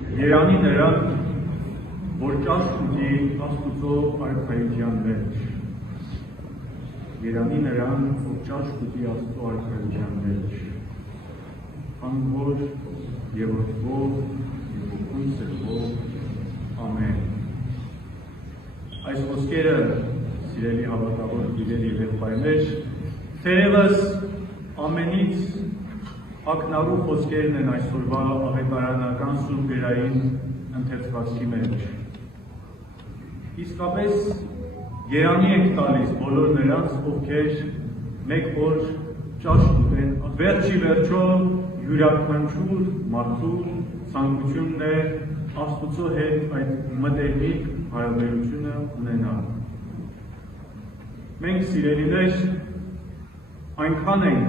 Երանի նրան, որ ճաշ ուտի Աստուծո արքայության մեջ։ Երանի նրան, որ ճաշ ուտի Աստծո արքայության մեջ։ Հանքոր և որդվով և ոգուն սրվով, ամեն։ Այս խոսքերը, սիրելի հավատավոր գիրեր և եղբայրներ, թերևս ամենից ակնառու խոսքերն են այսօրվա ավետարանական սուրբ գրային ընթերցվածքի մեջ։ Իսկապես երանի ենք տալիս բոլոր նրանց, ովքեր մեկ օր ճաշ ուտեն, վերջի վերջո յուրաքանչյուր մարդու ցանկությունն է Աստուծո հետ այդ մտերմիկ հարաբերությունը ունենալ։ Մենք սիրելիներ այնքան ենք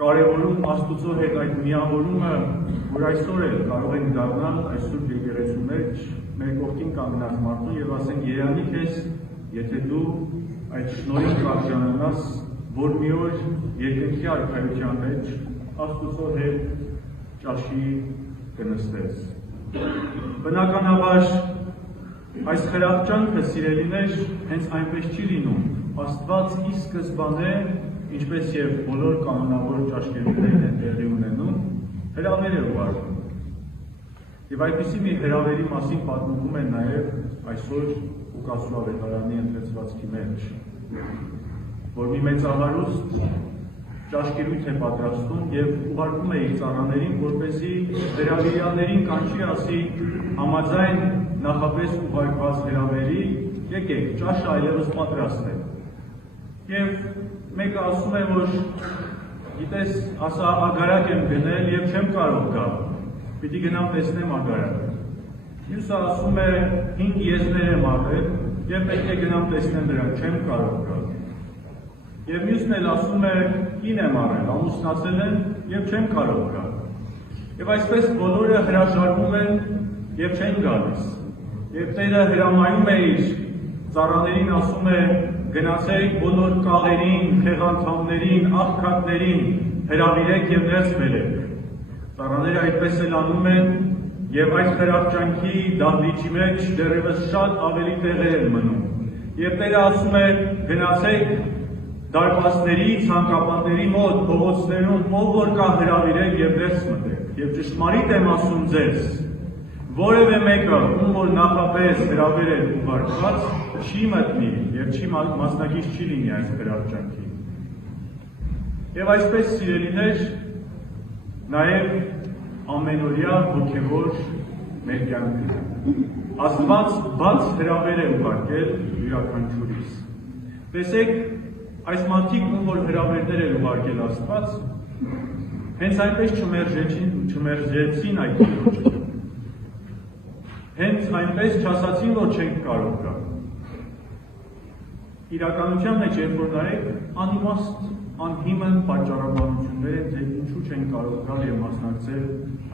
կարևորում Աստուծո հետ այդ միավորումը, որ այսօր էլ կարող ենք դառնալ այս սուրբ եկեղեցու մեջ մեր կողքին կանգնած մարդուն եւ ասենք երանի քեզ, եթե դու այդ շնորհին կարժանանաս, որ մի օր երկնքի արքայության մեջ Աստուծո հետ ճաշի կնստես։ Բնականաբար այս խրախճանքը սիրելիներ հենց այնպես չի լինում։ Աստված ի սկզբանե ինչպես և բոլոր կանոնավոր ճաշկերուներն են տեղի ունենում, հրավեր է ուղարկում։ Եվ այդպիսի մի հրավերի մասին պատմվում է նաև այսօր Ղուկասու ավետարանի ընթերցվածքի մեջ, որ մի մեծահարուստ ճաշկերույթ է պատրաստում և ուղարկում է իր ծառաներին, որպեսզի հրավիրյալներին կանչի ասի համաձայն նախապես ուղարկված հրավերի, եկեք, ճաշը այլևս պատրաստ է։ Եվ մեկը ասում է, որ գիտես, ասա ագարակ եմ գնել և չեմ կարող գալ, պիտի գնամ տեսնեմ ագարակը։ Մյուսը ասում է 5 եզներ եմ առել և պետք է գնամ տեսնեմ դրանք, չեմ կարող գալ։ Եվ մյուսն էլ ասում է 9 եմ առել, ամուսնացել եմ և չեմ կարող գալ։ Եվ այսպես բոլորը հրաժարվում են և չեն գալիս։ Եվ Տերը հրամայում է իր ծառաներին, ասում է գնացեք բոլոր կաղերին, խեղանդամներին, աղքատներին հրավիրեք և ներս բերեք։ Ծառաները այդպես էլ անում են և այս խրախճանքի դահլիճի մեջ դեռևս շատ ավելի տեղեր են մնում։ Եվ Տերը ասում է գնացեք դարպասների, ցանկապատների մոտ, փողոցներում, ով որ կա հրավիրեք և ներս մտեք։ Եվ ճշմարիտ եմ ասում ձեզ, որևէ մեկը, ում որ նախապես հրավեր է ուղարկված, չի մտնի և չի մասնակից չի լինի այս խրախճանքին։ Եվ այսպես սիրելիներ, նաև ամենօրյա հոգևոր մեր կյանքում Աստված բաց հրավեր է ուղարկել յուրաքանչյուրիս։ Տեսեք, այս մարդիկ, ում որ հրավերներ էր ուղարկել Աստված, հենց այնպես չմերժեցին այդ Տիրոջը։ Հենց այնպես չասացին, որ չենք կարող գալ։ Իրականության մեջ երբ որ նայեք, անիմաստ, անհիմն պատճառաբանություններ են, թե ինչու չեն կարող գալ և մասնակցել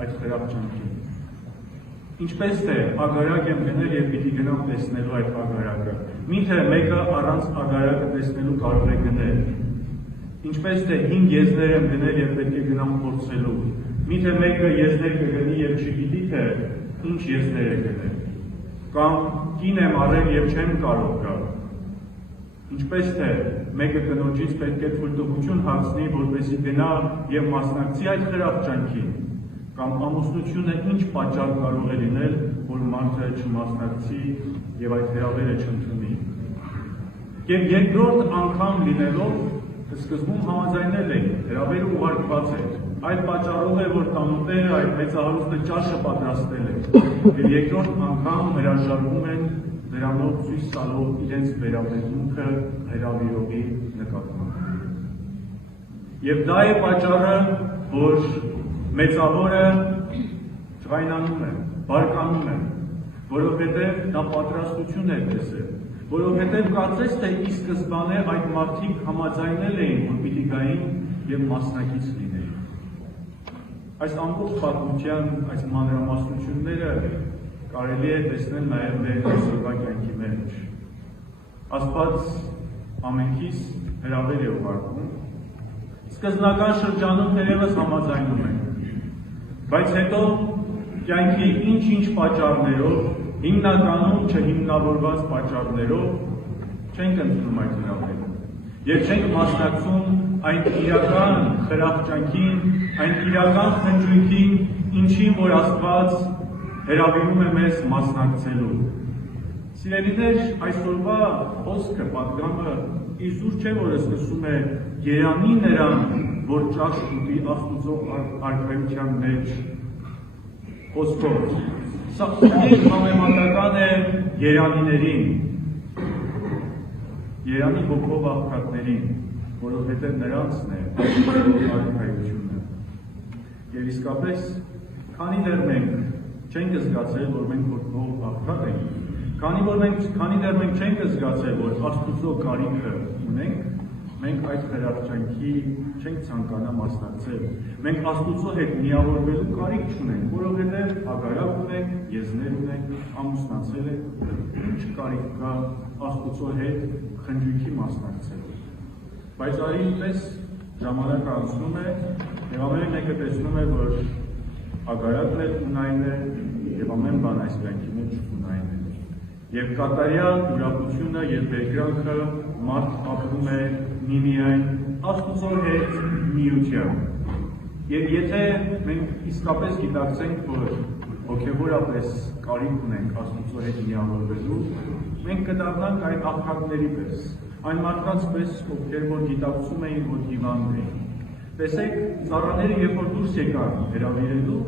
այդ խրախճանքին։ Ինչպես թե ագարակ եմ գնել և պիտի գնամ տեսնելու այդ ագարակը։ Միթե մեկը առանց ագարակը տեսնելու կարող է գնել։ Ինչպես թե 5 եզներ եմ գնել և պետք է գնամ փորձելու։ Միթե մեկը եզներ կգնի և չգիտի թե ինչ եզներ է գնել։ Կամ կին եմ առել և չեմ կարող գալ։ Ինչպես թե մեկը կնոջից պետք է թույլտվություն հարցնի, որպեսզի գնա և մասնակցի այդ խրախճանքին, կամ ամուսնությունը ինչ պատճառ կարող է լինել, որ մարդը չմասնակցի և այդ հրավերը չընդունի։ Եվ երկրորդ անգամ լինելով, սկզբում համաձայնել էին, հրավերը ուղարկված էր, այդ պատճառով է, որ տանուտերը այդ մեծահարուստը ճաշը պատրաստել է, և երկրորդ անգամ հրաժարվում են դրանով ցույց տալով իրենց վերաբերմունքը հրավիրողի նկատմամբ։ Եվ դա է պատճառը, որ մեծավորը ջղայնանում է, բարկանում է, որովհետև նա պատրաստություն է տեսել, որովհետև կարծես թե ի սկզբանե այդ մարդիկ համաձայնել էին, որ պիտի գային և մասնակից լինեին։ Այս ամբողջ պատմության այս մանրամասնությունները կարելի է տեսնել նաև մեր այսօրվա կյանքի մեջ։ Աստված ամենքիս հրավեր է ուղարկում, սկզբնական շրջանում թերևս համաձայնում ենք, բայց հետո կյանքի ինչ-ինչ պատճառներով, հիմնականում չհիմնավորված պատճառներով չենք ընդունում այդ հրավերը եւ չենք մասնակցում այն իրական խրախճանքին, այն իրական խնջույքին, ինչին որ Աստված հրավիրում է մեզ մասնակցելու։ Սիրելիներ, այսօրվա խոսքը, պատգամը իր զուր չէ, որ սկսում է երանի նրան, որ ճաշ ուտի Աստուծո արքայության մեջ խոսքով։ Սա համեմատական է երանիներին, երանի ոգով աղքատներին, որովհետև նրանցն է արքայությունը։ Եվ իսկապես, քանի դեռ մենք չենք զգացել, որ մենք ոգով աղքատ ենք, քանի դեռ մենք չենք զգացել, որ Աստուծո կարիքը ունենք, մենք այդ խրախճանքի չենք ցանկանա մասնակցել։ Մենք Աստուծո հետ միավորվելու կարիք չունենք, որովհետև ագարակ ունենք, եզներ ունենք, ամուսնացել ենք, ինչ կարիք կա Աստուծո հետ խնջույքի մասնակցելու։ Բայց այնպես ժամանակը անցնում է, եւ ամեն մեկը տեսնում է, որ ագարակն էլ ունայն է, եւ ամեն բան այս կյանքի մեջ ունայն է։ Եվ կատարյալ ուրախությունը եւ բերկրանքը մարդ ապրում է միմիայն Աստուծո հետ միությամբ։ Եվ եթե մենք իսկապես գիտակցենք, որ հոգևորապես կարիք ունենք Աստուծո հետ միավորվելու, մենք կդառնանք այն աղքատների պես, այն մարդկանց պես, ովքեր որ գիտակցում էին, որ հիվանդ էին։ Տեսեք, ծառաները երբ որ դուրս եկան հրավիրելու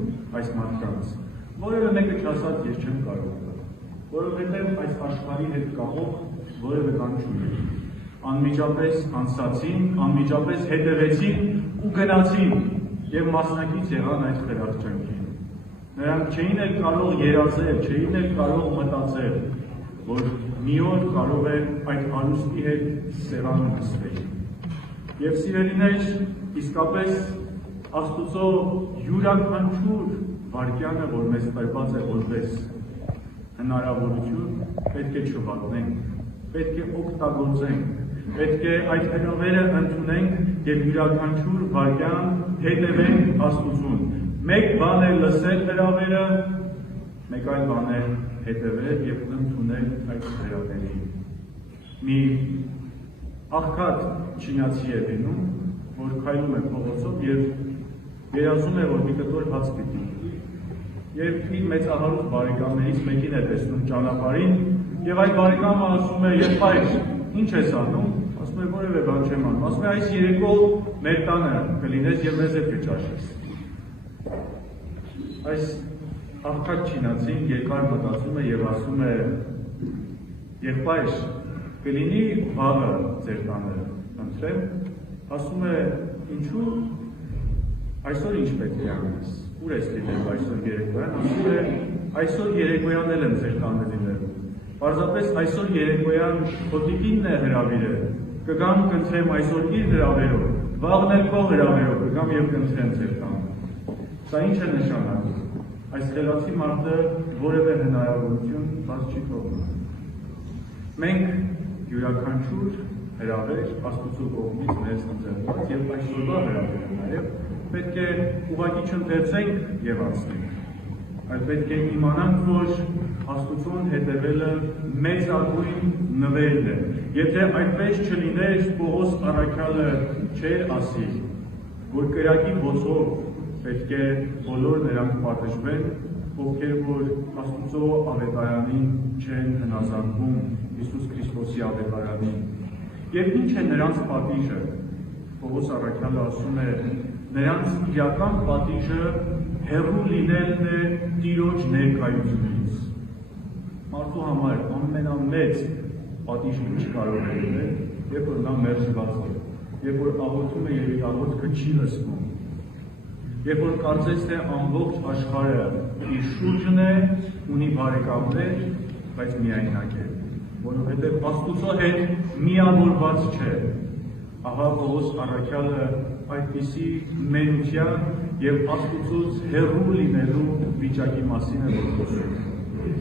այս մարդկանց, որևէ մեկը չասաց ես չեմ կարող, որովհետև այս աշխարհի հետ կապող որևէ բան չունի։ Անմիջապես անցածին, անմիջապես հետևեցին ու գնացին եւ մասնակից եղան այդ խրախճանքին։ Նրանք չէին էլ կարող երազել, չէին էլ կարող մտածել, որ մի օր կարող է այդ հարուստի հետ սեղան նստել։ Եվ սիրելիներ, իսկապես Աստուծո յուրաքանչյուր վայրկյանը, որ մեզ տրված է որպես հնարավորություն, պետք է չվատնենք, պետք է օգտագործենք, պետք է այդ հրավերը ընդունենք եւ յուրաքանչյուր վայրկյան հետևենք Աստուծուն։ Մեկ բան է լսել հրավերը, մեկ այլ բան է հետևել եւ ընդունել այդ հրավերին։ Մի աղքատ չինացի է լինում, որ քայլում է փողոցով եւ երազում է, որ մի կտոր հաց պիտի։ Եվ իր մեծահարուստ բարեկամներից մեկին է տեսնում ճանապարհին, եւ այդ բարեկամը ասում է. «Եղբայր, ինչ ես անում»։ Ասում է. «Որևէ բան չեմ անում»։ Ասում է. «Այս երեկո մեր տանը կլինես եւ մեզ հետ կճաշես»։ Այս աղքատ չինացին երկար մտածում է եւ ասում է. «Եղբայր, կլինի վաղը ձեր տանը ընտրեմ»։ Ասում է. «Ինչու»։ «Այսօր ինչ պետք է անես»։ «Ուր ես լինելու այսօր երեկոյան»։ Ասում է. «Այսօր երեկոյան էլ եմ ձեր տանը լինելու։ Պարզապես այսօր երեկոյան հոտիկինն է հրավիրել, կգամ կընտրեմ այսօր իր հրավերով, վաղն էլ քո հրավերով կգամ եւ կընտրեմ ձեր տանը»։ Սա ինչ է նշանակում։ Այս խելացի մարդը որևէ հնարավորություն բաց չի թողնում։ Մենք յուրաքանչյուր հրավեր Աստուծո կողմից մեզ ընտրված եւ այսօրվա հրավերը նաեւ պետք է ուղղակի չընթերցենք եւ անցնենք, այլ պետք է իմանանք, որ Աստուծուն հետևելը մեծագույն նվերն է։ Եթե այդպես չլիներ, Պողոս առաքյալը չէր ասի, որ կրակի ոցով պետք է բոլոր նրանք պատժվեն, ովքեր որ Աստուծո ավետարանին չեն հնազանդվում, Հիսուս Քրիստոսի ավետարանին։ Եվ ինչ է նրանց պատիժը։ Պողոս առաքյալը ասում է. նրանց իրական պատիժը հեռու լինելն է Տիրոջ ներկայությունից։ Մարդու համար ամենամեծ պատիժը ինչ կարող է լինել, երբ որ նա մերժված է, երբ որ աղոթում է եւ իր աղոթքը չի լսվում, երբ որ կարծես թե ամբողջ աշխարհը իր շուրջն է, ունի բարեկամներ, բայց միայնակ է, որովհետեւ Աստուծո հետ միավորված չէ։ Ահա Պողոս առաքյալը այդպիսի մենության եւ Աստուծոց հեռու լինելու վիճակի մասին է խոսում։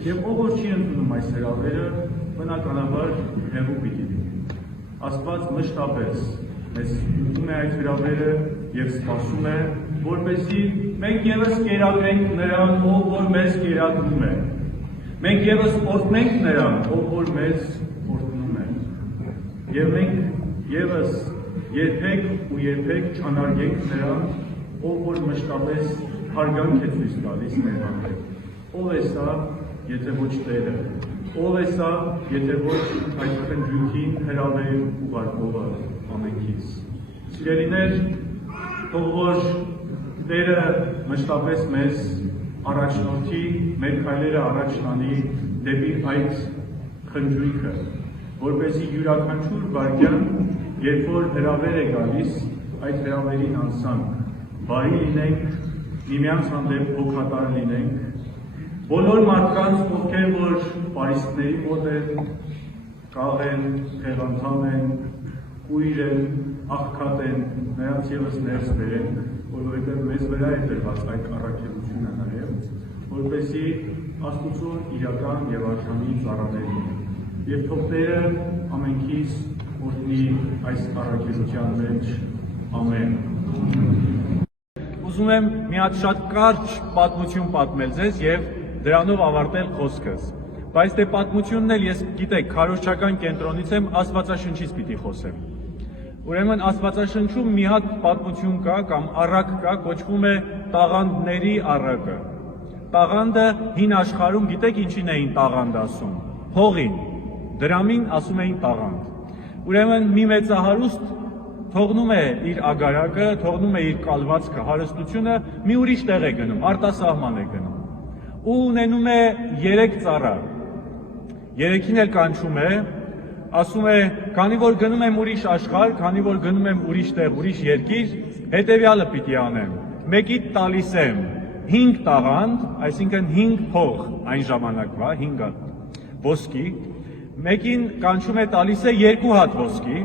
Եվ ով որ չի ընդունում այս հրավերը, բնականաբար հեռու պիտի լինի։ Աստված մշտապես մեզ ուտում է այդ հրավերը եւ սպասում է, որպեսզի մենք ևս կերակրենք նրան, ով որ մեզ կերակրում է։ Մենք ևս օրհնենք նրան, ով որ մեզ օրհնում է։ Եվ մենք ևս երբեք ու երբեք չանարգենք նրան, ով որ մշտապես հարգանք է ցույց տալիս մեր հանդեպ։ Ով է սա, եթե ոչ Տերը։ Ով է սա, եթե ոչ այդ խնջույքին հրավեր ուղարկողը ամենքից։ Սիրելիներ, թող որ Տերը մշտապես մեզ առաջնորդի, մեր քայլերը առաջ տանի դեպի այդ խնջույքը, որպեսզի յուրաքանչյուր վայրկյան, երբ որ հրավեր է գալիս, այդ հրավերին անցանք, բարի լինենք, միմյանց հանդեպ հոգատար լինենք, բոլոր մարդկանց, ովքեր որ պարիսպների մոտ են, կաղ են, խեղանդամ են, կույր են, աղքատ են, նրանց ևս ներս բերենք, որովհետև մեզ վրա է դրված այդ առաքելությունը նաև, որպեսզի Աստծուն իրական եւ արժանի ծառաների եւ թող Տերը ամենքից օրհնի այս առաքելության մեջ, ամեն։ Ուզում եմ մի հատ շատ կարճ պատմություն պատմել ձեզ եւ դրանով ավարտել խոսքս։ Բայց դե պատմությունն էլ ես գիտեք, քարոզչական կենտրոնից եմ, Աստվածաշնչից պիտի խոսեմ։ Ուրեմն Աստվածաշնչում մի հատ պատմություն կա կամ առակ կա, կոչվում է տաղանդների առակը։ Տաղանդը հին աշխարհում գիտեք ինչին էին տաղանդ ասում։ Հողին, դրամին ասում էին տաղանդ։ Ուրեմն մի մեծահարուստ թողնում է իր ագարակը, թողնում է իր կալվածքը, հարստությունը, մի ուրիշ տեղ է գնում, արտասահման է գնում։ Ու ունենում է 3 ծառա։ 3-ին էլ կանչում է, ասում է, քանի որ գնում եմ ուրիշ աշխարհ, քանի որ գնում եմ ուրիշ տեղ, ուրիշ երկիր, հետևյալը պիտի անեմ։ Մեկիդ տալիս եմ 5 տաղանդ, այսինքն 5 փող այն ժամանակվա, 5 ոսկի, մեկին կանչում է տալիս է 2 հատ ոսկի,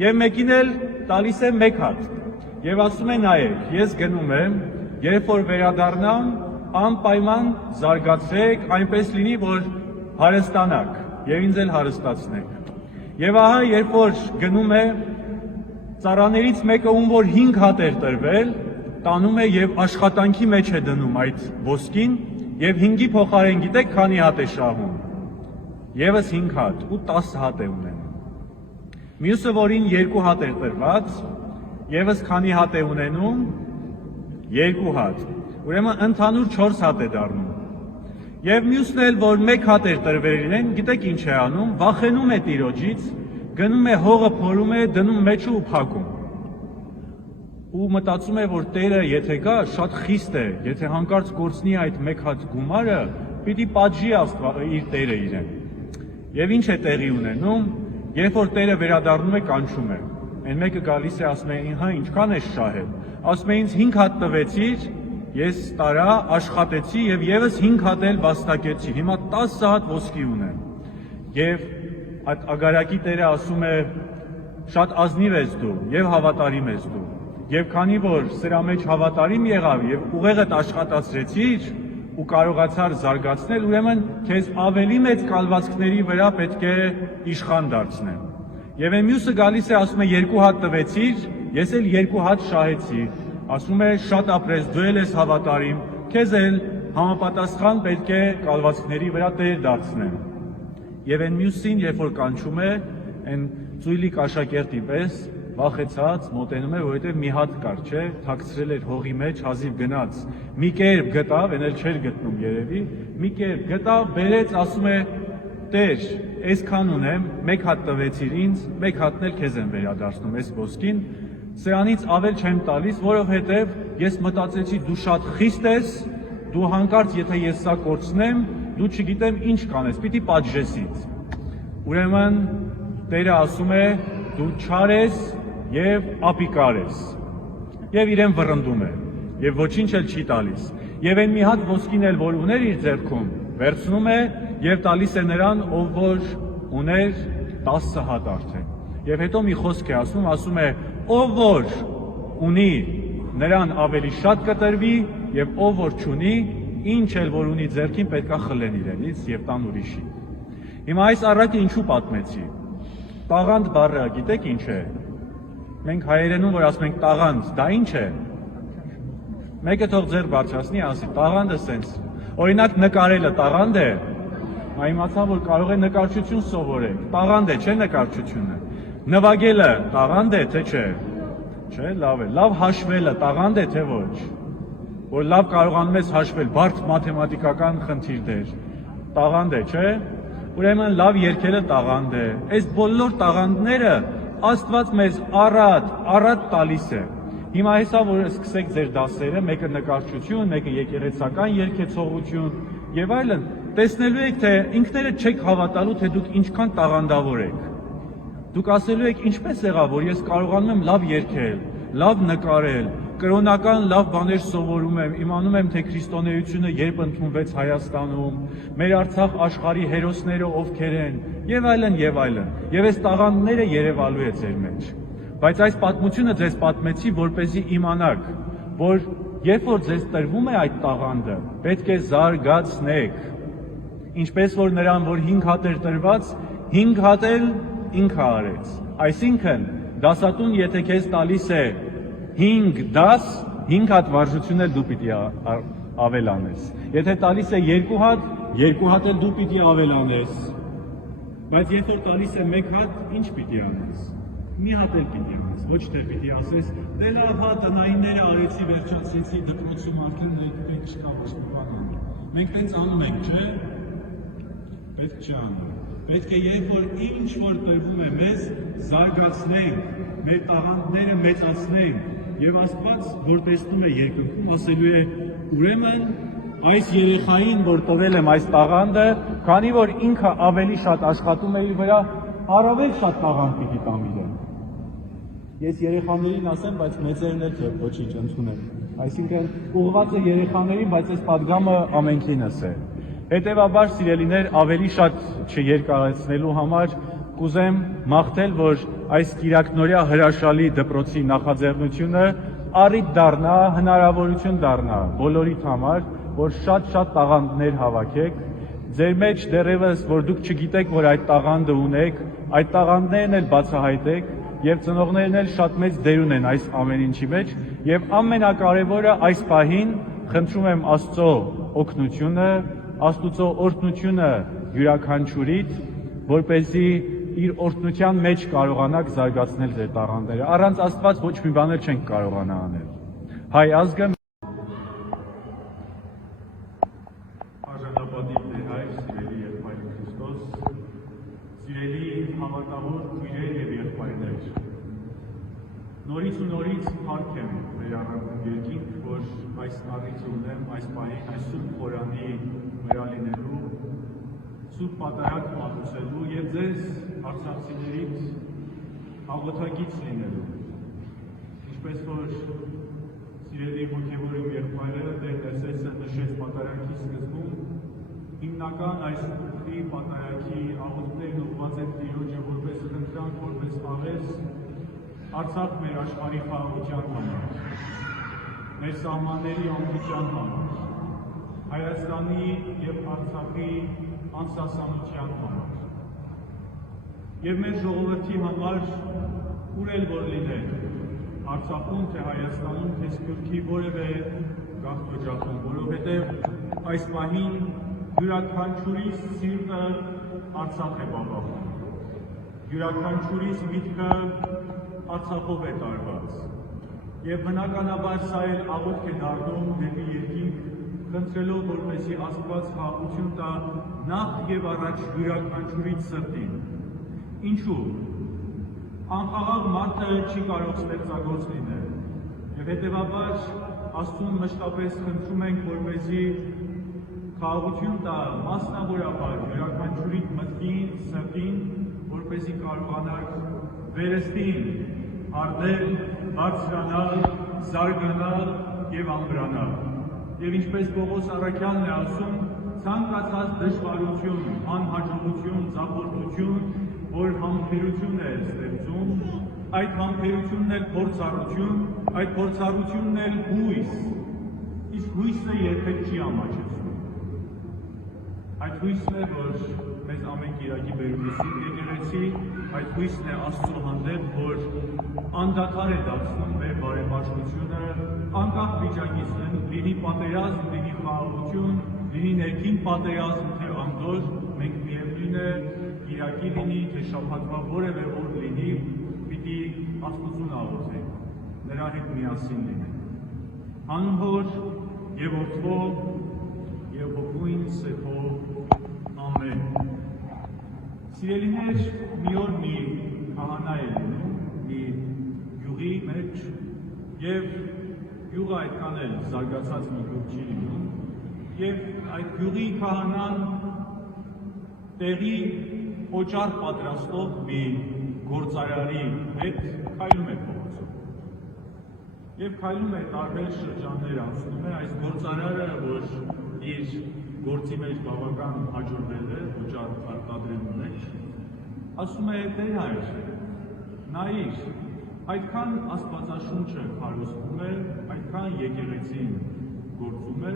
եւ մեկին էլ տալիս է 1 հատ։ Եվ ասում է նայեք, ես գնում եմ, երբ որ վերադառնամ, անպայման զարգացեք, այնպես լինի, որ հարստանաք եւ ինձ էլ հարստացնեք։ Եվ ահա, երբ որ գնում է, ծառաներից մեկը ում որ 5 հատ էր տրվել, տանում է եւ աշխատանքի մեջ է դնում այդ ոսկին եւ 5-ի փոխարեն գիտեք քանի հատ է շահում։ Եվս 5 հատ ու 10 հատ է ունենում։ Մյուսը, որին 2 հատ էր տրված, եւս քանի հատ է ունենում, 2 հատ։ Ուրեմն ընդհանուր 4 հատ է դառնում։ Եվ մյուսն էլ, որ 1 հատ էր տրվել իրեն, գիտեք ինչ է անում, վախենում է տիրոջից, գնում է հողը փորում է, դնում մեջը ու փակում։ Ու մտածում է, որ Տերը եթե գա, շատ խիստ է, եթե հանկարծ կորցնի այդ 1 հատ գումարը, պիտի պատժի իր Տերը իրեն։ Եվ ինչ է տեղի ունենում, երբ որ Տերը վերադառնում է, կանչում է։ Այն մեկը գալիս է, ասում է, հա, ինչքան ես շահել։ Ասում է, ինձ 5 հատ տվեցիր, ես տարա, աշխատեցի եւ եւս 5 հատ էլ վաստակեցի։ Հիմա 10 հատ ոսկի ունեմ։ Եվ այդ ագարակի Տերը ասում է, շատ ազնիվ ես դու եւ հավատարիմ ես դու։ Եվ քանի որ սրա մեջ հավատարիմ եղավ եւ ուղեղդ աշխատացրեցիր ու կարողացար զարգացնել, ուրեմն քեզ ավելի մեծ կալվածքների վրա պետք է իշխան դարձնեմ։ Եվ այն մյուսը գալիս է, ասում է 2 հատ տվեցիր, ես էլ 2 հատ շահեցի։ Ասում է շատ ապրես, դու էլ ես հավատարիմ, քեզ էլ համապատասխան պետք է կալվածքների վրա տեր դարձնեմ։ Եվ այն մյուսին, երբ որ կանչում է, այն ծույլի կաշակերտի պես վախեցած մոտենում է, որովհետև մի հատ կար, չէ, թաքցրել էր հողի մեջ, հազիվ գնաց։ Մի կերպ գտավ, այն էլ չէր գտնում երևի, մի կերպ գտավ, բերեց, ասում է, Տեր, այսքան ունեմ, 1 հատ տվեցիր ինձ, 1 հատն էլ քեզ եմ վերադարձնում այս ոսկին, սրանից ավել չեմ տալիս, որովհետև ես մտածեցի դու շատ խիստ ես, դու հանկարծ եթե ես սա կորցնեմ, դու չգիտեմ ինչ կանես, պիտի պատժես ինձ։ Ուրեմն Տերը ասում է, դու չար ես եւ ապիկար ես։ Եվ իրեն վռնդում է, եւ ոչինչ էլ չի տալիս։ Եվ այն մի հատ ոսկին էլ որ ուներ իր ձեռքում, վերցնում է եւ տալիս է նրան, ով որ ուներ 10 հատ արդեն։ Եվ հետո մի խոսք է ասում է, ով որ ունի, նրան ավելի շատ կտրվի, եւ ով որ չունի, ինչ էլ որ ունի ձեռքին պետքա խլեն իրենից եւ տան ուրիշի։ Հիմա այս առակը ինչու պատմեցի։ Տաղանդ բառը գիտեք ինչ է։ Մենք հայերենում որ ասում ենք տաղանդ, դա ինչ է։ Մեկը թող ձեր բարձրացնի, ասի, տաղանդը սենց։ Օրինակ նկարելը տաղանդ է, իմացա, որ կարող է նկարչություն սովորեք, տաղանդ է, չէ նկարչությունը։ Նվագելը տաղանդ է, թե չէ։ Չէ, լավ է։ Լավ հաշվելը տաղանդ է, թե ոչ։ Որ լավ կարողանում ես հաշվել, բարդ մաթեմատիկական խնդիրներ։ Տաղանդ է, չէ։ Ուրեմն լավ երգելը տաղանդ է։ Այս բոլոր տաղանդները Աստված մեզ առատ տալիս է։ Հիմա հեսա, որ սկսեք ձեր դասերը, մեկը նկարչություն, մեկը եկեղեցական երգեցողություն եւ այլն, տեսնելու եք, թե ինքներդ չեք հավատալու, թե դուք ինչքան տաղանդավոր եք։ Դուք ասելու եք, ինչպես եղավ, որ ես կարողանում եմ լավ երգել, լավ նկարել, կրոնական լավ բաներ սովորում եմ, իմանում եմ, թե քրիստոնեությունը երբ ընդունվեց Հայաստանում, մեր Արցախ աշխարհի հերոսները ովքեր են, եւ այլն, եւ այլն։ Եվ այս տաղանդները երևալու է ձեր մեջ։ Բայց այս պատմությունը ձեզ պատմեցի, որպեսզի իմանաք, որ երբ որ ձեզ տրվում է այդ տաղանդը, պետք է զարգացնեք։ Ինչպես որ նրան, որ 5 հատ էր տրված, 5 հատ էլ ինքը արեց։ Այսինքն, դասատուն եթե քեզ տալիս է 5 դաս, 5 հատ վարժություն էլ դու պիտի ավելանես։ Եթե տալիս է 2 հատ, 2 հատ էլ դու պիտի ավելանես։ Բայց երբ որ տալիս է 1 հատ, ինչ պիտի անես։ Մի հատ էլ պիտի անես, ոչ թե պիտի ասես, դե լավ հա տնայինները արեցի, վերջացեցի, դպրոցում արկելն եկեք չկա ոչ մի բան անի։ Մենք տենց անում ենք, չէ։ Պետք չի անում։ Պետք է երբ որ ինչ որ տրվում է մեզ, զարգացնենք, մեր տաղանդները մեծացնենք, եւ Աստված, որ տեսնում է երկնքում, ասելու է, ուրեմն այս երեխային, որ տվել եմ այս տաղանդը, քանի որ ինքը ավելի շատ աշխատում է իր վրա, առավել շատ տաղանդ պիտի տամ իրեն։ Ես երեխաներին ասեմ, բայց մեծերն էլ թե ոչինչ ընդունեն։ Այսինքն ուղղված է երեխաներին, բայց այս падգամը ամենքինս է։ Հետևաբար, սիրելիներ, ավելի շատ չերկարացնելու համար կուզեմ մաղթել, որ այս կիրակնորյա հրաշալի դպրոցի նախաձեռնությունը առիթ դառնա, հնարավորություն դառնա բոլորիդ համար, որ շատ տաղանդներ հավաքեք։ Ձեր մեջ դեռևս, որ դուք չգիտեք, որ այդ տաղանդը ունեք, այդ տաղանդներն էլ բացահայտեք եւ ծնողներն էլ շատ մեծ դեր ունեն այս ամեն ինչի մեջ եւ ամենակարևորը այս պահին խնդրում եմ Աստծո օգնությունը, Աստուծո օրհնությունը յուրաքանչյուրիդ, որպեսզի իր օրհնության մեջ կարողանաք զարգացնել ձեր տաղանդները։ Առանց Աստված ոչ մի բան չենք կարողանա անել։ Հայ ազգը Արժանապատիվ ներհայր, սիրելի եղբայր Քրիստոս, սիրելի հավատավոր քույրեր եւ եղբայրներ։ Նորից ու նորից փառք եմ մեր առաքուն երկինք, որ այս առիթը ունեմ այս պահին այս Սուրբ Խորանի վրա լինելու, Սուրբ Պատարագ մատուցելու եւ ձեզ արցախցիներից աղոթագից լինելու։ Ինչպես որ սիրելի հոգևոր իմ եղբայրը Տեր Տեսեսը նշեց պատարագի սկզբում, հիմնական այս ուղի պատարագի աղոթներն ուղղված են Տիրոջը որպես խնդրանք, որպես աղես Արցախ մեր աշխարհի խաղաղության համար, մեր սահմանների ամրության համար, Հայաստանի եւ Արցախի անսասանության համար եւ մեր ժողովրդի համար, ուր էլ որ լինեն, Արցախում թե Հայաստանում թե Սփյուռքի որևէ գաղթօջախում, որովհետեւ այս պահին յուրաքանչյուրիս սիրտը Արցախ է բաբախում, յուրաքանչյուրիս միտքը Արցախով է տարված եւ բնականաբար սա էլ աղոթք է դառնում դեպի երկինք, խնդրելով որպեսզի Աստված խաղաղություն տա նախ եւ առաջ յուրաքանչյուրից սրտին։ Ինչու՞։ Անխաղաղ մարդը չի կարող ստեղծագործ լինել եւ հետեւաբար Աստծուն մշտապես խնդրում ենք, որպեսզի խաղաղություն տա մասնավորաբար յուրաքանչյուրիդ մտքին, սրտին, որպեսզի կարողանանք վերստին արդել, բարձրանալ, զարգանալ եւ ամբրանալ։ Եվ ինչպես Պողոս Առաքյալն է ասում, ցանկացած դժվարություն, անհաջողություն, ձախորդություն, որ համբերություն է ստեղծում, այդ համբերությունն էլ փորձառություն, այդ փորձառությունն էլ հույս, իսկ հույսը երբեք չի ամաչեցնում։ Այդ հույսն է, որ մեզ ամեն կիրակի բերում է Սուրբ Եկեղեցի, այդ հույսն է Աստծո հանդեպ, որ անդադար է դարձնում մեր բարեպաշտությունը, անկախ վիճակից լինի պատերազմ, լինի խաղաղություն, լինի ներքին պատերազմ, թե անդոր, մենք միևնույն է կիրակի լինի, թե շաբաթվա որևէ օր լինի, պիտի Աստծուն աղոթենք, նրա հետ միասին լինենք։ Հանուն Հոր եւ Որդվո եւ Հոգուին Սեփով ամեն։ Սիրելիներ, մի օր մի քահանա է լինում, մի գյուղի մեջ եւ գյուղը այդքան էլ զարգացած մի գյուղ չի լինում եւ այդ գյուղի քահանան տեղի օճառ պատրաստող մի գործարարի հետ քայլում է փողոցում եւ քայլում է տարբեր շրջաններ անցնում է այս գործարարը, որ իր գործի մեջ բավական հաջողվել է օճառ արտադրելու մեջ, ասում է դե հայր, նայիր, այդքան Աստվածաշունչը քարոզվում է, այդքան եկեղեցին գործում է,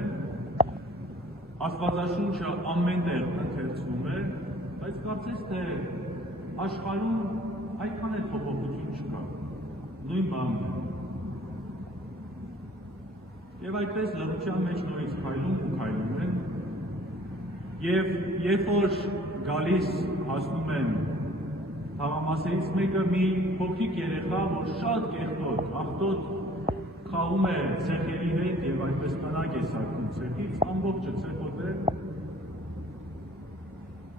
Աստվածաշունչը ամեն տեղ ընթերցվում է, բայց կարծես թե աշխարհում այդքան էլ փոփոխություն չկա, նույն բանն է։ Եվ այդպես լռության մեջ նորից քայլում ու քայլում են, եւ երբ որ գալիս հասնում են թաղամասերից մեկը մի փոքրիկ երեխա, որ շատ կեղտոտ, աղտոտ խաղում է ցեխերի հետ եւ այդպես տնակ է սարքում ցեխից, ամբողջը ցեխոտ է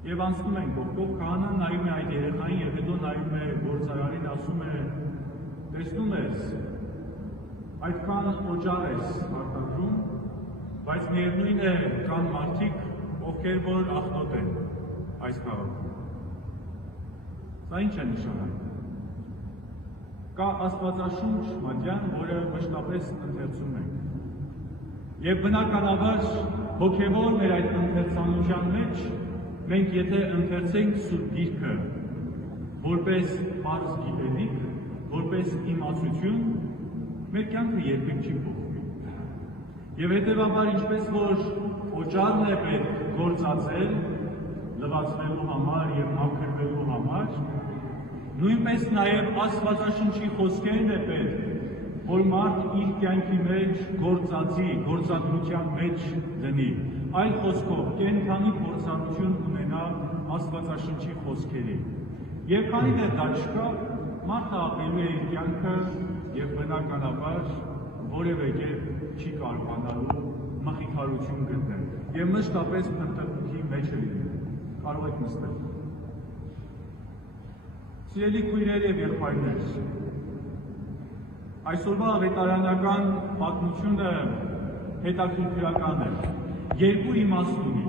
եւ անցնում են կողքով, քահանան նայում է այդ երեխային եւ հետո նայում է գործարարին, ասում է տեսնում ես այդքան օճառ ես արտադրում, բայց միևնույն է կան մարդիկ, ովքեր որ աղտոտ են այս քաղաքում։ Սա ինչ է նշանակում։ Կա Աստվածաշունչ մատյան, որը մշտապես ընթերցում ենք։ Եվ բնականաբար հոգևոր մեր այդ ընթերցանության մեջ մենք եթե ընթերցենք Սուրբ Գիրքը որպես պարզ գիտելիք, որպես իմացություն, մեր կյանքը երբեք չի փոխվի։ Եվ հետևաբար ինչպես որ օճառն է պետք գործածել, լվացվելու համար եւ մաքրվելու համար, նույնպես նաեւ Աստվածաշունչի խոսքերն է պետք, որ մարդ իր կյանքի մեջ գործածի, գործադրության մեջ դնի։ Այլ խոսքով կենդանի փորձառություն ունենա Աստվածաշունչի խոսքերի։ Եվ քանի դեռ դա չկա, մարդը ապրելու է իր կյանքը եւ բնականաբար որևէ կերպ չի կարողանալու մխիթարություն գտնել եւ մշտապես փնտրտուքի մեջ է լինում։ Կարող եք նստել։ Սիրելի քույրեր եւ եղբայրներ, այսօրվա ավետարանական պատմությունը հետաքրքրական է։ Երկու իմաստ ունի։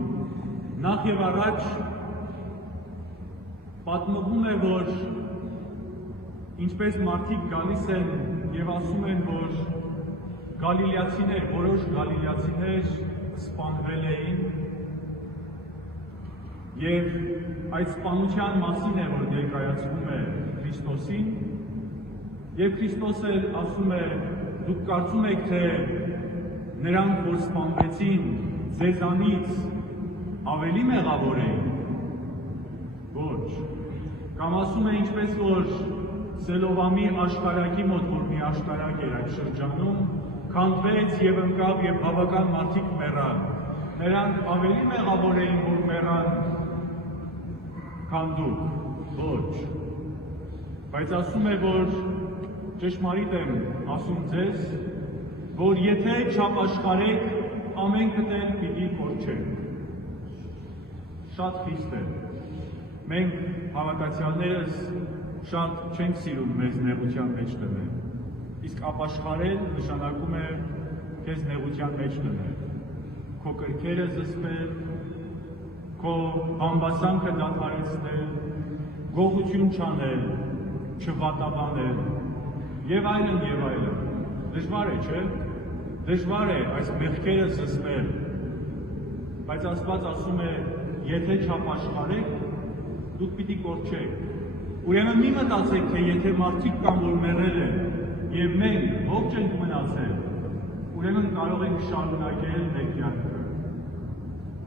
Նախ եւ առաջ պատմվում է, որ ինչպես մարդիկ գալիս են եւ ասում են, որ գալիլեացիներ, որոշ գալիլեացիներ սպանվել էին եւ այդ սպանության մասին է, որ ներկայացվում է Քրիստոսին եւ Քրիստոսը ասում է, դուք կարծում եք, թե նրանք, որ սպանվեցին, ձեզանից ավելի մեղավոր էին։ Ոչ։ Կամ ասում է ինչպես որ Սելովամի աշտարակի մոտ, որ մի աշտարակ էր այդ շրջանում, քանդվեց եւ ընկավ եւ բավական մարդիկ մեռան։ Նրանք ավելի մեղավոր էին, որ մեռան, քան դուք։ Ոչ։ Բայց ասում է, որ ճշմարիտ եմ ասում ձեզ, որ եթե չապաշխարեք, ամենքդ էլ պիտի կորչենք։ Շատ խիստ է։ Մենք հավատացյալներս շատ չենք սիրում մեզ նեղության մեջ դնել։ Իսկ ապաշխարել նշանակում է քեզ նեղության մեջ դնել։ Քո կրքերը զսպել, քո համբասանքը դադարեցնել, գողություն չանել, չվատաբանել եւ այլն եւ այլն։ Դժվար է, չէ՞։ Դժվար է այս մեղքերը զսպել։ Բայց Աստված ասում է, եթե չապաշխարեք, դուք պիտի կորչեք։ Ուրեմն մի մտածեք, թե եթե մարդիկ կան, որ մեռել են եւ մենք ողջ ենք մնացել, ուրեմն կարող ենք շարունակել մեր կյանքը։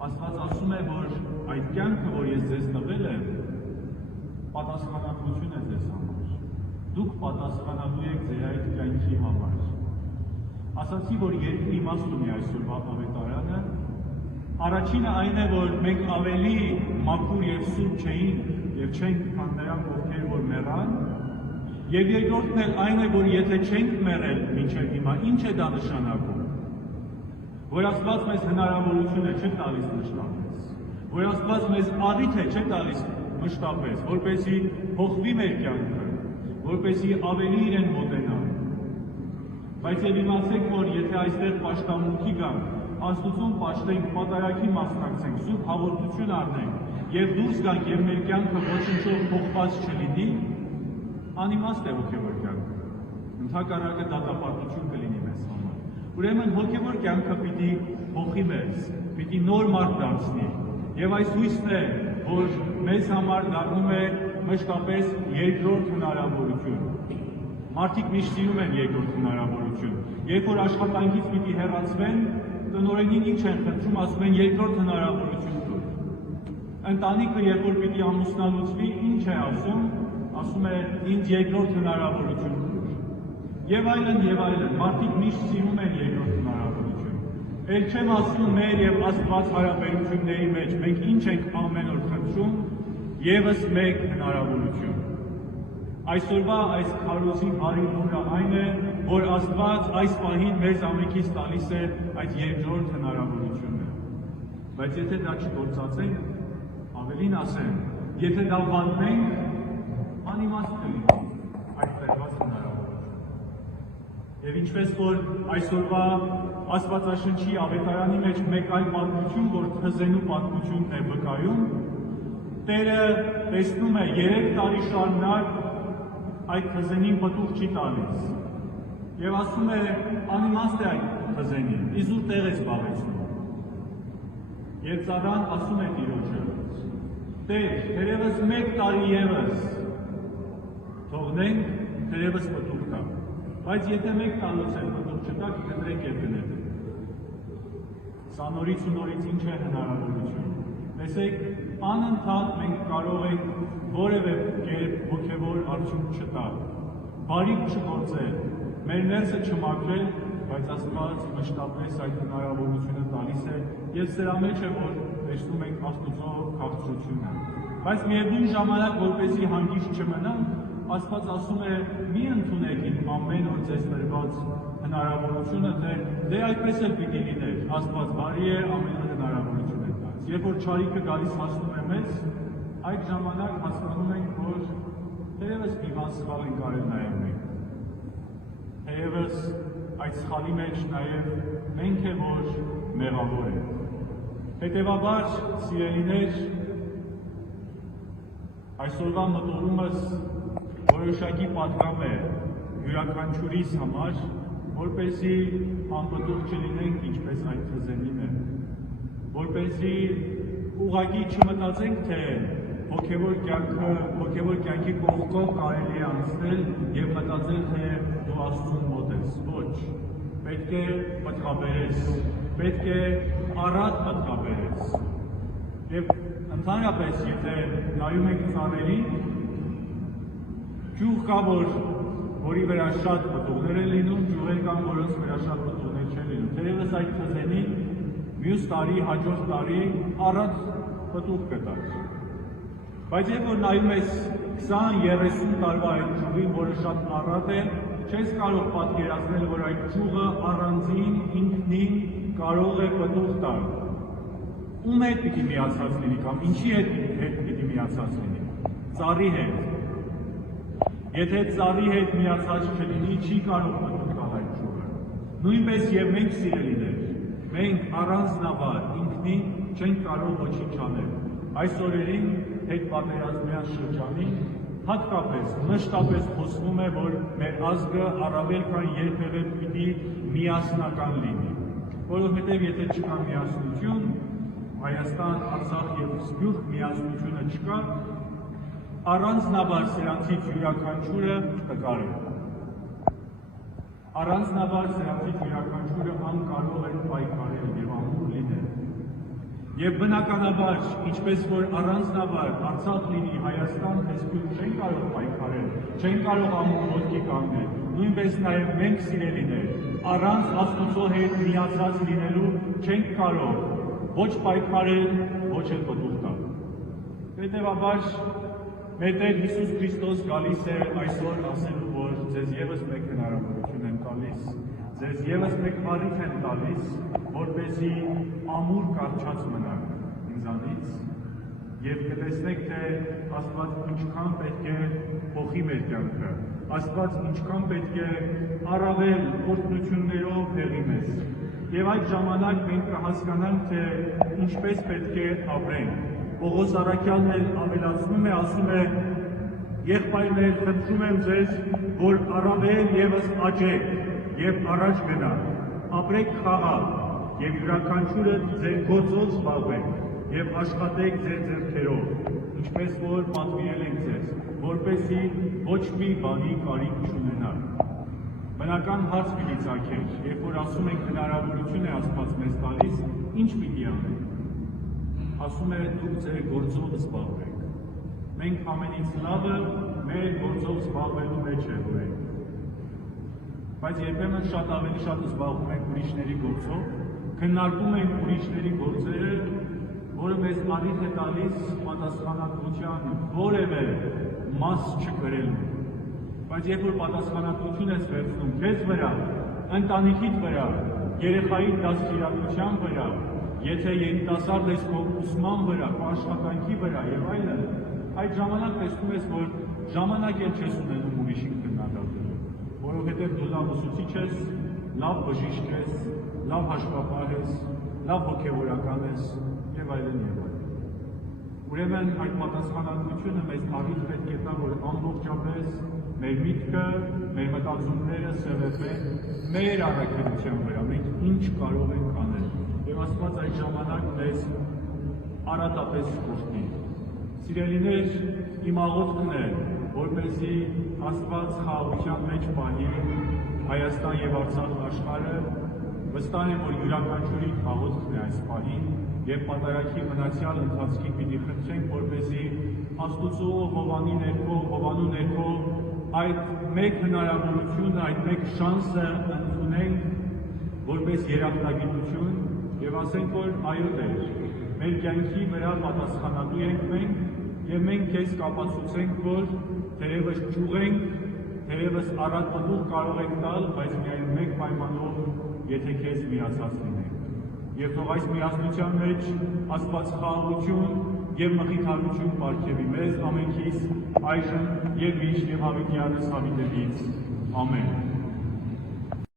Աստված ասում է, որ այդ կյանքը, որ ես ձեզ տվել եմ, պատասխանատվություն է ձեզ համար։ Դուք պատասխանատու եք ձեր այդ կյանքի համար։ Ասացի, որ երկու իմաստ ունի այսօրվա ավետարանը։ Առաջինը այն է, որ մենք ավելի մաքուր եւ սուրբ չէինք եւ չենք քան նրանք, ովքեր որ մեռան։ Եվ երկրորդն էլ այն է, որ եթե չենք մեռել մինչև հիմա, ինչ է դա նշանակում։ Որ Աստված մեզ հնարավորություն է չէ տալիս մշտապես, որ Աստված մեզ առիթ է չէ տալիս մշտապես, որպեսզի փոխվի մեր կյանքը, որպեսզի ավելի իրեն մոտենա։ Բայց եւ իմացեք, որ եթե այստեղ պաշտամունքի գանք, Աստծուն պաշտենք, պատարագի մասնակցենք, սուրբ հաղորդություն առնենք եւ դուրս գանք եւ մեր կյանքը ոչնչով փոխված չլինի, անիմաստ է հոգեվոր կյանքը։ Ընդհակառակը դատապարտություն կլինի մեզ համար։ Ուրեմն հոգեվոր կյանքը պիտի փոխի մեզ, պիտի նոր մարդ դարձնի։ Եվ այս հույսն է, որ մեզ համար դառնում է մշտապես երկրորդ հնարավորություն։ Մարդիկ միշտ սիրում են երկրորդ հնարավորություն։ Երբ որ աշխատանքից պիտի հեռացվեն, տնօրենին ինչ են խնդրում, ասում են երկրորդ հնարավորություն տուր։ Ընտանիքը երբ որ պիտի ամուսնալուծվի, ինչ է ասում է ինձ երկրորդ հնարավորություն տուր։ Եվ այլն, մարդիկ միշտ սիրում են երկրորդ հնարավորություն։ Էլ չեմ ասում մեր եւ Աստված հարաբերությունների մեջ մենք ինչ ենք ամեն օր խնդրում, եւս մեկ հնարավորություն։ Այսօրվա այս քարոզի հարյուրը այն է, որ Աստված այս պահին մեզ ամենքից տալիս է այդ երկրորդ հնարավորությունը։ Բայց եթե դա չգործածենք, ավելին ասեմ, եթե դա վատնենք, անիմաստ կլինի այդ տրված հնարավորությունը։ Եվ ինչպես որ այսօրվա Աստվածաշնչի ավետարանի մեջ մեկ այլ պատմություն, որ Թզենու պատմությունն է վկայում, Տերը տեսնում է 3 տարի շարունակ այդ թզենին պտուղ չի տալիս։ Եվ ասում է, անիմաստ է այդ թզենին, իզուր տեղ է զբաղեցնում։ Եվ ծառան ասում է Տիրոջը, Տեր, թերևս 1 տարի ևս թողնենք, թերևս պտուղ տա։ Բայց եթե 1 տարուց էլ պտուղ չտա, կգնրեք եւ գնեք։ Սա նորից ու նորից ինչ է հնարավորություն։ Տեսեք, անընդհատ մենք կարող ենք որևէ կերպ հոգևոր արդյունք չտալ, բարիք չգործել, մեր ներսը չմաքրել, բայց Աստված մշտապես այդ հնարավորությունը տալիս է եւ սրա մեջ է, որ տեսնում ենք Աստծո քաղցրությունը։ Բայց միևնույն ժամանակ, որպեսզի հանգիստ չմնանք, Աստված ասում է՝ մի ընդունեք իմ ամեն օր ձեզ տրված հնարավորությունը, դե այդպես էլ պիտի լիներ, Աստված բարի է, ամեն օր հնարավորություն է տալիս։ Երբ որ չարիքը գալիս հասնում է մեզ, այդ ժամանակ հասկանում ենք, որ թերևս մի բան սխալ ենք արել նաև մենք։ Թերևս այդ սխալի մեջ նաև մենք է, որ մեղավոր ենք։ Հետևաբար, սիրելիներ, այսօրվա մտորումս որոշակի պատգամ է յուրաքանչյուրիս համար, որպեսզի անպտուղ չլինենք, ինչպես այդ թզենին է, որպեսզի ուղղակի չմտածենք, թե հոգևոր կյանքի կողքով կարելի է անցնել եւ մտածել, թե դու Աստծուն մոտ ես։ Ոչ, պետք է պատկաբերես, պետք է առատ պատկաբերես։ Եվ ընդհանրապես, եթե նայում ենք ծառերին, ջուղ կա, որի վրա շատ պտուղներ են լինում, ջուղեր կան, որոնց վրա շատ պտուղներ չեն լինում։ Թերևս այդ թզենին մյուս տարի, հաջորդ տարի առանց պտուղ կտար։ Բայց երբ որ նայում ես 20-30 տարվա այդ ջուղին, որը շատ առատ է, չես կարող պատկերացնել, որ այդ ջուղը առանձին ինքնին կարող է պտուղ տալ։ Ում հետ պիտի միացած լինի կամ ինչի հետ պիտի միացած լինի։ Ծառի հետ։ Եթե ծառի հետ միացած չլինի, չի կարող պտուղ տալ այդ ջուղը։ Նույնպես եւ մենք սիրելիներ, մենք առանձնաբար ինքնին չենք կարող ոչինչ անել։ Այս օրերին հետ պատերազմյան շրջանին հատկապես մշտապես խոսվում է, որ մեր ազգը առավել քան երբևէ պիտի միասնական լինի, որովհետև եթե չկա միասնություն, Հայաստան, Արցախ եւ Սփյուռք միասնությունը չկա, առանձնաբար սրանցից յուրաքանչյուրը տկար է։ Առանձնաբար սրանցից յուրաքանչյուրը անկարող է պայքարել եւ ամուր լինել։ Եվ բնականաբար, ինչպես որ առանձնաբար Արցախ լինի Հայաստան, այսպես չեն կարող պայքարել, չեն կարող ամուր ոտքի կանգնել, նույնպես նաև մենք սիրելիներ, առանց Աստծո հետ միացած լինելու չենք կարող ոչ պայքարել, ոչ էլ պտուղ տալ։ Հետևաբար, մեր Տեր Հիսուս Քրիստոս գալիս է այսօր ասելու, որ ձեզ ևս մեկ հնարավորություն են տալիս, ձեզ ևս մեկ առիթ են տալիս, որպեսզի ամուր կառչած մնաք ինձանից եւ կտեսնեք, թե Աստված ինչքան պետք է փոխի մեր կյանքը, Աստված ինչքան պետք է առավել օրհնություններով հեղի մեզ։ Եվ այդ ժամանակ մենք կհասկանանք, թե ինչպես պետք է ապրենք։ Պողոս առաքյալն էլ ավելացնում է, ասում է. «Եղբայրներ, խնդրում եմ ձեզ, որ առավել ևս աճեք եւ առաջ գնաք, ապրեք խաղաղ եւ յուրաքանչյուրը ձեր գործով զբաղվեք եւ աշխատեք ձեր ձեռքերով, ինչպես որ պատվիրել ենք ձեզ, որպեսզի ոչ մի բանի կարիք չունենաք»։ Բնական հարց պիտի ծագեր, երբ որ ասում ենք հնարավորություն է Աստված մեզ տալիս, ինչ պիտի անենք։ Ասում է դուք ձեր գործով զբաղվեք։ Մենք ամենից լավը մեր գործով զբաղվելու մեջ է որ ենք։ Բայց երբեմն շատ ավելի շատ զբաղվում ենք ուրիշների գործով, քննարկում ենք ուրիշների գործերը, որը մեզ առիթ է տալիս պատասխանատվության որևէ մաս չկրելու։ Բայց երբ որ պատասխանատվություն ես վերցնում քեզ վրա, ընտանիքիդ վրա, երեխայի դաստիարակության վրա, եթե երիտասարդ ես քո ուսման վրա, քո աշխատանքի վրա եւ այլն, այդ ժամանակ տեսնում ես, որ ժամանակ էլ չես ունենում ուրիշին քննադատելու, որովհետեւ դու լավ ուսուցիչ ես, լավ բժիշկ ես, լավ հաշվապահ ես, լավ հոգեվորական ես եւ այլն եւ այլն։ Ուրեմն այդ պատասխանատվությունը մեզ առիթ պետք է տա, որ ամբողջապես մեր միտքը, մեր մտածումները սևեռվեն մեր առաքելության վրա, մենք ինչ կարող ենք անել։ Եվ Աստված այդ ժամանակ մեզ արատապես կօգնի։ Սիրելիներ, իմ աղոթքն է, որպեսզի Աստված խաղաղության մեջ պահի Հայաստան եւ Արցախ աշխարհը, վստահ եմ, որ յուրաքանչյուրի աղոթքն է այս պահին եւ պատարագի մնացյալ ընթացքի պիտի խնդրենք, որպեսզի Աստծո հովանու ներքո այդ մեկ հնարավորությունը, այդ մեկ շանսը ընդունենք որպես երախտագիտություն եւ ասենք, որ այո Տեր, մեր կյանքի վրա պատասխանատու ենք մենք եւ մենք քեզ կապացուցենք, որ թերևս ճուղենք, թերևս առատ պտուղ կարող ենք տալ, բայց միայն մեկ պայմանով, եթե քեզ միացած լինենք։ Եվ թող այս միասնության մեջ Աստված խաղաղություն եւ մխիթարություն պարգևի մեզ ամենքից այժմ եւ միշտ եւ հավիտյանս հավիտենից։ Ամեն։